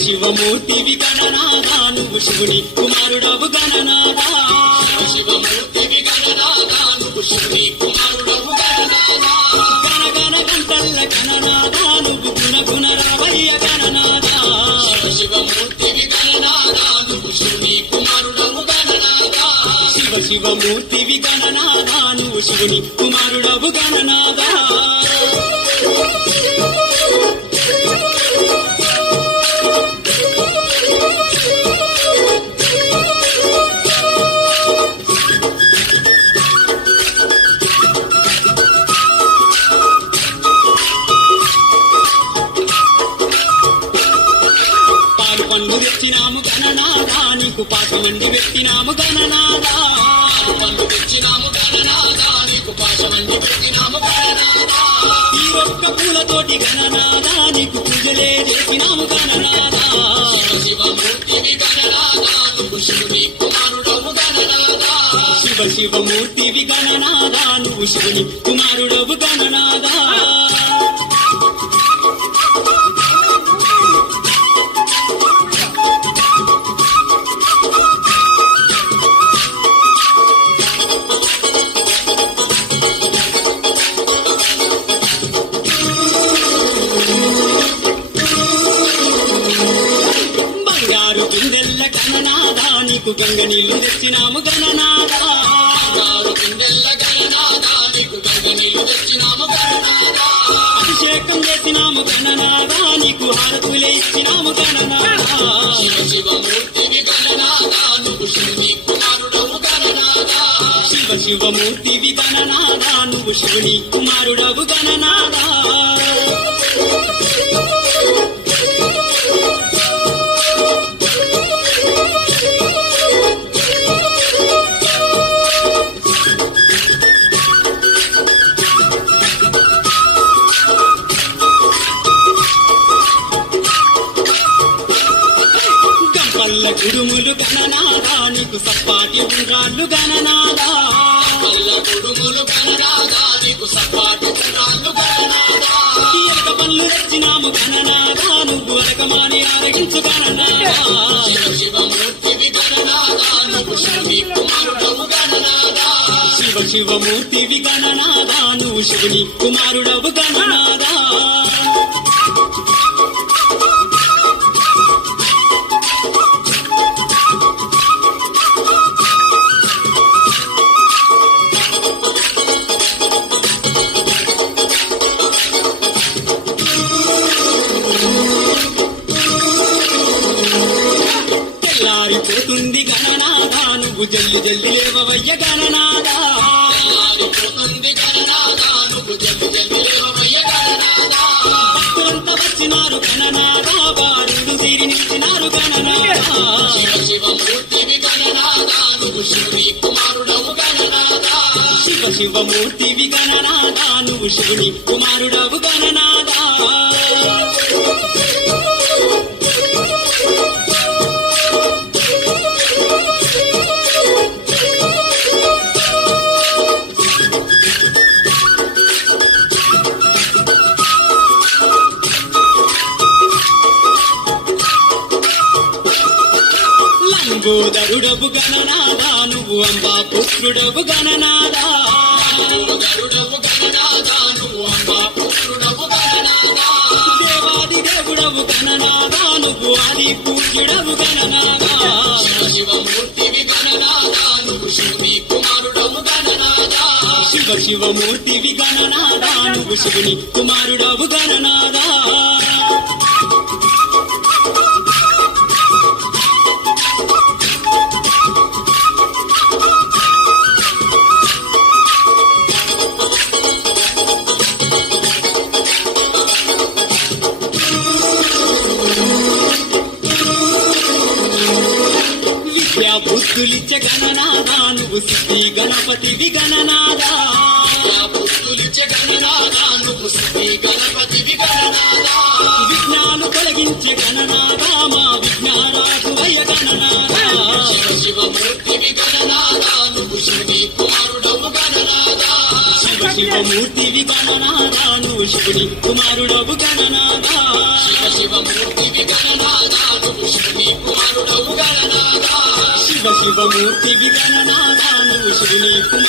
శివమూర్తివి గణనాథా నువ్వు శివుని కుమారుడవు గణనాథా శివమూర్తివి గణనాథా నువ్వు శివుని కుమారుడవు గణనాథా గణ గణ గంటల్ల గణనాథా నువ్వు గుణ గుణ రావయ్య గణనాథా శివమూర్తివి గణనాథా నువ్వు శివుని కుమారుడవు గణనాథా శివమూర్తివి గణనాథా నువ్వు శివుని కుమారుడవు గణనాథా పండ్లు తెచ్చినాము గణనాథా నీకు పాశమండి పెట్టినాము గణనాథా పండ్లు తెచ్చినాము గణనాథా నీకు పాశమండి పెట్టినాము గణనాథా ఈ ఒక్క పూలతోటి గణనాథా నీకు పూజలే చేసినాము గణనాథా శివమూర్తివి గణనాథా నువ్వు శివుని కుమారుడవు గణనాథా శివమూర్తివి గణనాథా నువ్వు శివుని కుమారుడవు గణనాథా గణనాథా నీకు గంగ నీళ్లు తెచ్చినాము గణనాథా కుండెల్ల గణనాథా నీకు గంగ నీళ్లు తెచ్చినాము గణనాథా అభిషేకం చేసినాము గణనాథా నీకు హారతులే ఇచ్చినాము గణనాథా శివమూర్తివి గణనాథా నువ్వు శివుని కుమారుడవు గణనాథా శివమూర్తివి గణనాథా నువ్వు శివుని కుమారుడవు గణనాథా పల్ల కుడుములు గణనాథా నీకు సప్పాటి ఉండ్రాళ్ళు గణనాథా పల్ల కుడుములు గణనాథా నీకు సప్పాటి ఉండ్రాళ్ళు గణనాథా ఎరక పళ్ళు తెచ్చినాము గణనాథా నువ్వు అరకమాని ఆరగించు గణనాథా శివమూర్తివి గణనాథా నువ్వు శివుని కుమారుడవు గణనాథా శివమూర్తివి గణనాథా నువ్వు శివుని కుమారుడవు గణనాథా పోతుంది గణనాథా నువ్వు జల్లి జల్లి లేవవయ్య గణనాథా పోతుంది గణనాథా నువ్వు జల్లి జల్లి లేవవయ్య గణనాథా భక్తులంతా వచ్చినారు గణనాథా వారుడు తీరి నిలిచినారు గణనాథా శివమూర్తివి గణనాథా నువ్వు శివుని కుమారుడవు గణనాథా శివమూర్తివి గణనాథా నువ్వు శివుని కుమారుడవు గణనాథా లంబోదరుడవు గణనాథా నువ్వు అంబా పుత్రుడవు గణనాథా గరుడవు గణనాథా నువ్వు అంబా పుత్రుడవు గణనాథా దేవాది దేవుడవు గణనాథా నువ్వు ఆది పూజ్యుడవు గణనాథా శివమూర్తివి గణనాథా నువ్వు శివుని కుమారుడవు గణనాథా శివమూర్తివి గణనాథా నువ్వు శివుని కుమారుడవు గణనాథా బుద్ధులిచ్చ గణనాథా నువ్వు సిద్ధి గణపతివి గణనాథా బుద్ధులిచ్చ గణనాథా నువ్వు సిద్ధి గణపతివి గణనాథా విఘ్నాలు తొలగించే గణనాథా మా విఘ్నారాధువయ్య గణనాథా శివమూర్తివి గణనాథా నువ్వు శివుని కుమారుడవు గణనాథా శివమూర్తివి గణనాథా నువ్వు శివుని కుమారుడవు గణనాథా శివమూర్తివి గణనాథా శివుని